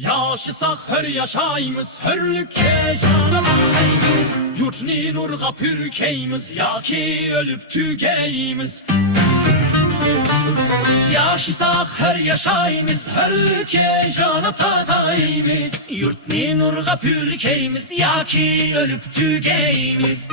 Yaşasak her yaşayımız, hörlükçe cana bağlayımız. Yurtni nurga pürkeyimiz, ya ki ölüp tügeyimiz. Yaşasak her yaşayımız, hörlükçe cana tatayımız. Yurtni nurga pürkeyimiz, ya ki ölüp tügeyimiz.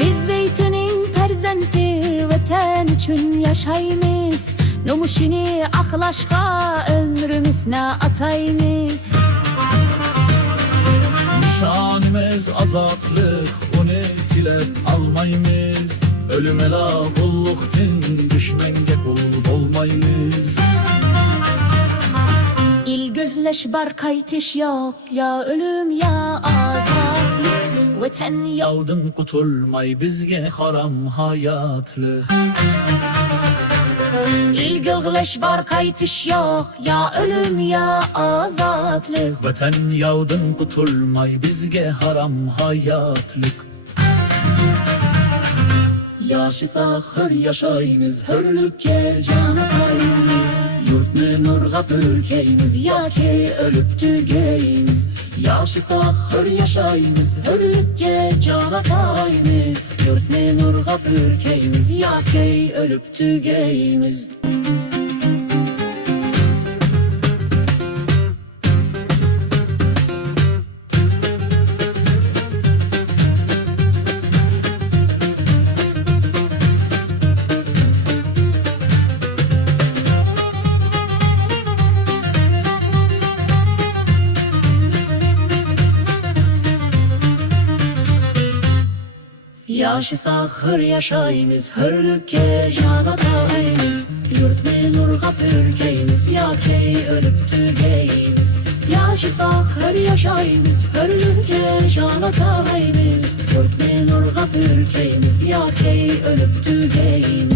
Biz beytinin perzenti, vatan üçün yaşayımız. Nomuşini aklaşka ömrümüzne atayımız. Nişanımız azatlık, onu tilep almayımız. Ölüme la kulluktin, düşmenge kul olmayımız. İlgühleş barkaytiş yok, ya ölüm ya azatlık. Vatan yok. Yavdın kutulmay bizge haram hayatlı. İlgühleş barkaytiş yok, ya ölüm ya azatlık. Vatan yavdın kutulmay bizge haram hayatlık. Yaşasak her yaşayımız, hörlükçe can atayımız. Yurtni nurga pürkeyimiz, ya ki ölüp tügeyimiz. Yaşasak her yaşayımız, hörlükçe can atayımız. Yurtni nurga pürkeyimiz, ya ki ölüp tügeyimiz. Yaşasak her yaşayımız, hörlükçe can atayımız. Yurtni nurga pürkeyimiz, ya ki ölüp tügeyimiz. Yaşasak her yaşayımız, hörlükçe can atayımız. Yurtni nurga pürkeyimiz, ya ki ölüp tügeyimiz.